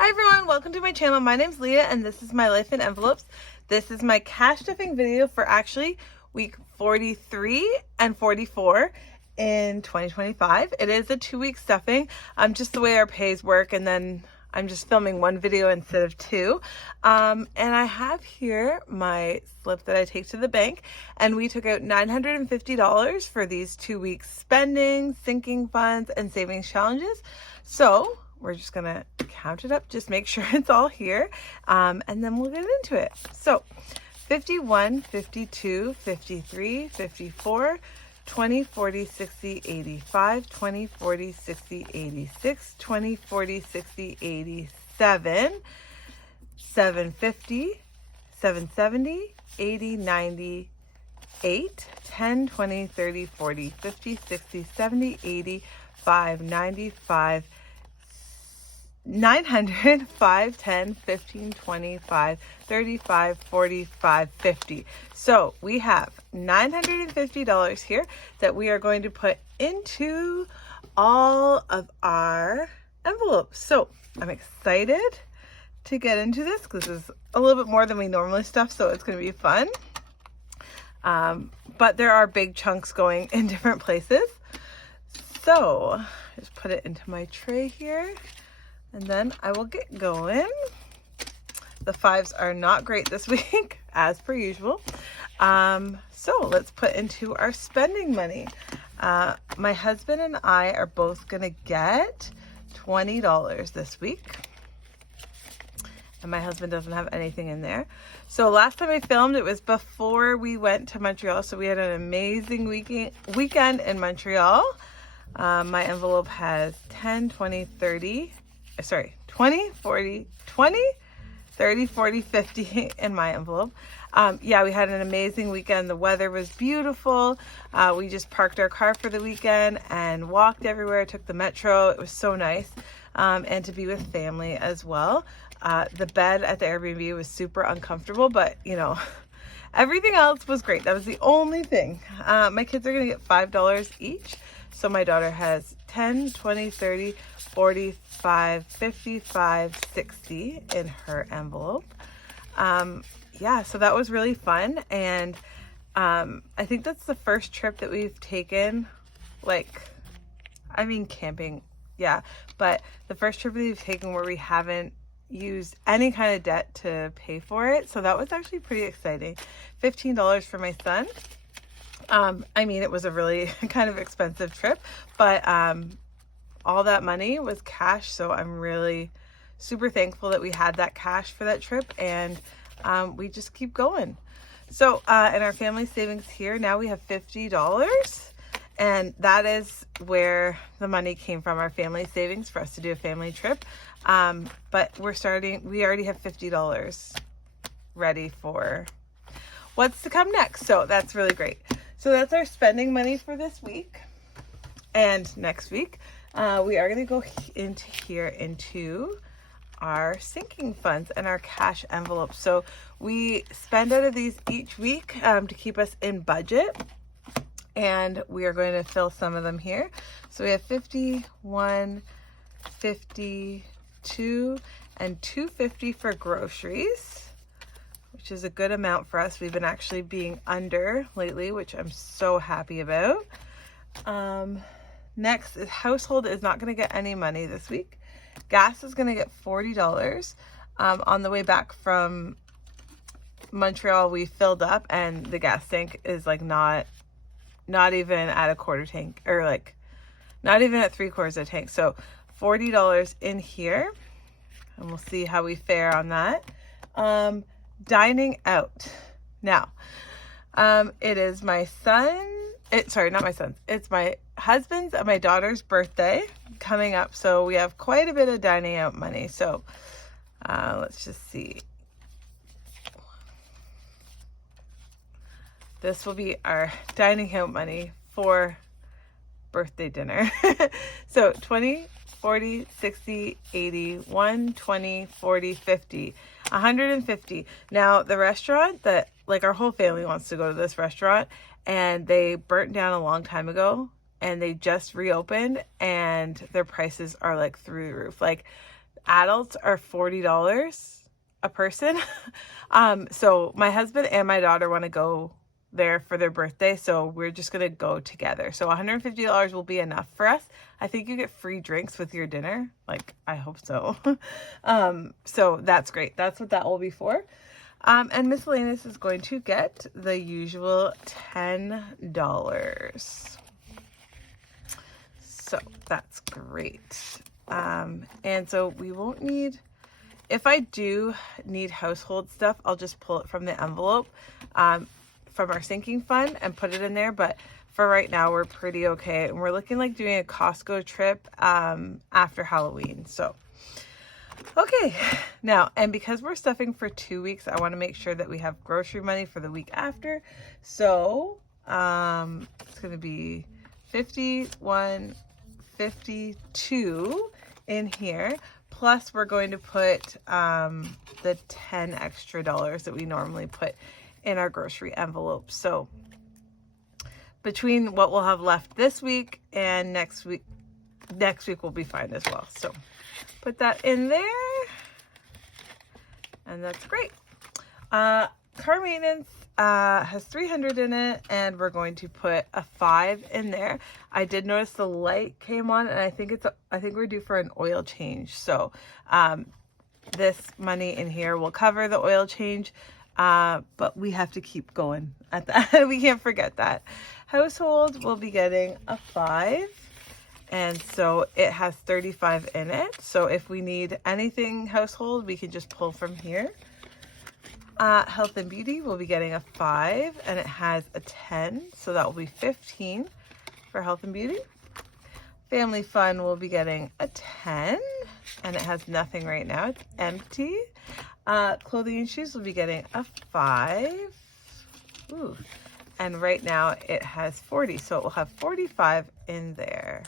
Hi everyone, welcome to my channel. My name's Leah and this is my life in envelopes. This is my cash stuffing video for actually week 43 and 44 in 2025. It is a 2-week stuffing, just the way our pays work, and then I'm just filming one video instead of two. And I have here my slip that I take to the bank, and we took out $950 for these 2 weeks spending, sinking funds, and savings challenges. So we're just gonna count it up, just make sure it's all here, and then we'll get into it. So 51, 52, 53, 54, 20, 40, 60, 85, 20, 40, 60, 86, 20, 40, 60, 87, 750, 770, 80, 90, 8, 10, 20, 30, 40, 50, 60, 70, 80, 5, 95, 900, 5, 10, 15, 25, 35, 45, 50. So we have $950 here that we are going to put into all of our envelopes. So I'm excited to get into this because this is a little bit more than we normally stuff, so it's going to be fun. But there are big chunks going in different places. So just put it into my tray here, and then I will get going. The fives are not great this week, as per usual. So let's put into our spending money. My husband and I are both gonna get $20 this week. And my husband doesn't have anything in there. So last time I filmed, it was before we went to Montreal. So we had an amazing weekend in Montreal. My envelope has 10, 20, 30, 20, 40, 20, 30, 40, 50 in my envelope. Yeah, we had an amazing weekend. The weather was beautiful. We just parked our car for the weekend and walked everywhere, took the metro. It was so nice. And to be with family as well. The bed at the Airbnb was super uncomfortable, but you know, everything else was great. That was the only thing. My kids are gonna get $5 each. So my daughter has 10, 20, 30, 45, 55, 60 in her envelope. Yeah, so that was really fun. And I think that's the first trip that we've taken, camping, yeah, but the first trip that we've taken where we haven't used any kind of debt to pay for it. So that was actually pretty exciting. $15 for my son. It was a really kind of expensive trip, but all that money was cash. So I'm really super thankful that we had that cash for that trip, and we just keep going. So in our family savings here, now we have $50, and that is where the money came from, our family savings for us to do a family trip. But we already have $50 ready for what's to come next. So that's really great. So that's our spending money for this week. And next week, we are going to go into our sinking funds and our cash envelopes. So we spend out of these each week to keep us in budget. And we are going to fill some of them here. So we have 51, 52, and 250 for groceries, which is a good amount for us. We've been actually being under lately, which I'm so happy about. Next is household is not going to get any money this week. Gas is going to get $40. On the way back from Montreal, we filled up, and the gas tank is not even at a quarter tank, or not even at 3/4 of a tank. So $40 in here, and we'll see how we fare on that. Dining out. Now, it is my it's my husband's and my daughter's birthday coming up. So we have quite a bit of dining out money. So let's just see. This will be our dining out money for birthday dinner. So 20, 40, 60, 80, 120, 40, 50, 150. Now the restaurant that our whole family wants to go to this restaurant, and they burnt down a long time ago, and they just reopened, and their prices are through the roof. adults are $40 a person. So my husband and my daughter want to go there for their birthday, so we're just gonna go together. So $150 will be enough for us. I think you get free drinks with your dinner. Like, I hope so. So that's great. That's what that will be for. And miscellaneous is going to get the usual $10. So that's great. And so we won't need, if I do need household stuff, I'll just pull it from the envelope from our sinking fund and put it in there. But for right now, we're pretty okay. And we're looking like doing a Costco trip after Halloween. So, okay. Now, and because we're stuffing for 2 weeks, I want to make sure that we have grocery money for the week after. So it's going to be 51, 52 in here. Plus, we're going to put the 10 extra dollars that we normally put in our grocery envelope. So between what we'll have left this week and next week will be fine as well. So put that in there, and that's great. Car maintenance has $300 in it, and we're going to put a $5 in there. I did notice the light came on, and I think we're due for an oil change. So this money in here will cover the oil change, but we have to keep going at that. We can't forget that. Household will be getting a $5, and so it has $35 in it. So if we need anything household, we can just pull from here. Health and beauty will be getting a $5, and it has a $10, so that will be $15 for health and beauty. Family fun will be getting a $10, and it has nothing right now. It's empty. Clothing and shoes will be getting a $5. Ooh. And right now it has $40, so it will have $45 in there.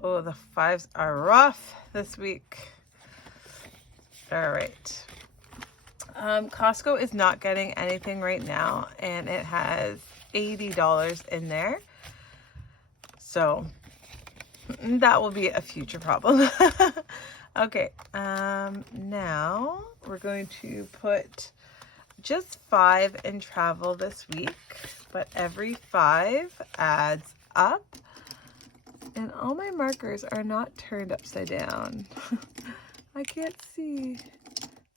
Oh, the $5s are rough this week. All right. Costco is not getting anything right now, and it has $80 in there. So that will be a future problem. Okay, now we're going to put just $5 in travel this week, but every $5 adds up. And all my markers are not turned upside down. I can't see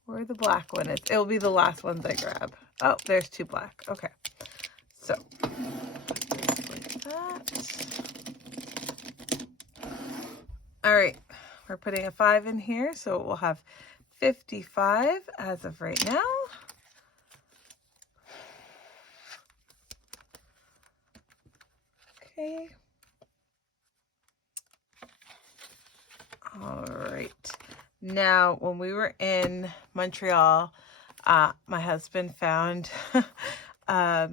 where the black one is. It'll be the last ones I grab. Oh, there's 2 black. Okay. So, like that. All right. We're putting a $5 in here, so we'll have $55 as of right now. Okay. All right. Now, when we were in Montreal, my husband found a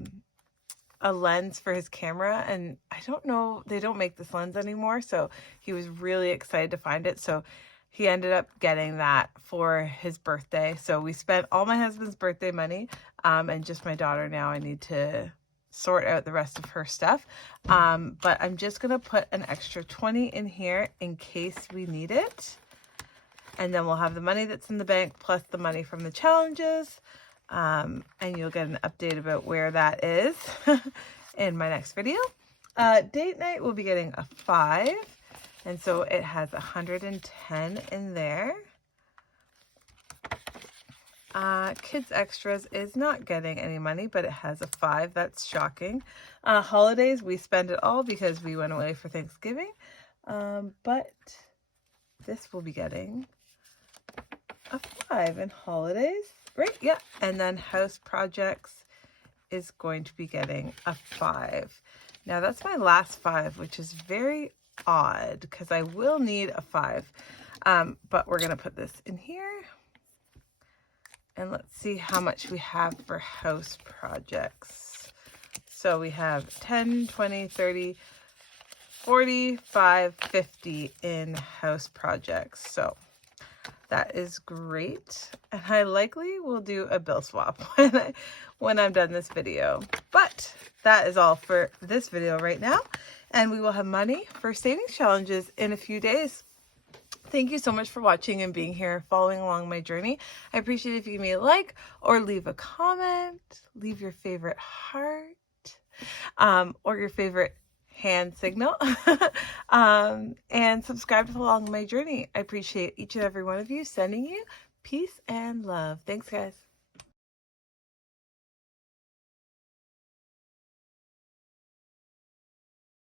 lens for his camera, and I don't know, they don't make this lens anymore, so he was really excited to find it. So he ended up getting that for his birthday. So we spent all my husband's birthday money, and just my daughter now. I need to sort out the rest of her stuff, but I'm just gonna put an extra 20 in here in case we need it, and then we'll have the money that's in the bank plus the money from the challenges, and you'll get an update about where that is in my next video. Date night will be getting a $5, and so it has 110 in there. Kids Extras is not getting any money, but it has a $5. That's shocking. Holidays, we spend it all because we went away for Thanksgiving. But this will be getting a $5 in holidays. Right, yeah. And then house projects is going to be getting a $5. Now that's my last $5, which is very odd because I will need a $5. But we're going to put this in here. And let's see how much we have for house projects. So we have 10, 20, 30, 45, 50 in house projects. So that is great. And I likely will do a bill swap when I'm done this video. But that is all for this video right now. And we will have money for savings challenges in a few days. Thank you so much for watching and being here, following along my journey. I appreciate it if you give me a like or leave a comment, leave your favorite heart, or your favorite hand signal, and subscribe to follow along my journey. I appreciate each and every one of you. Sending you peace and love. Thanks, guys.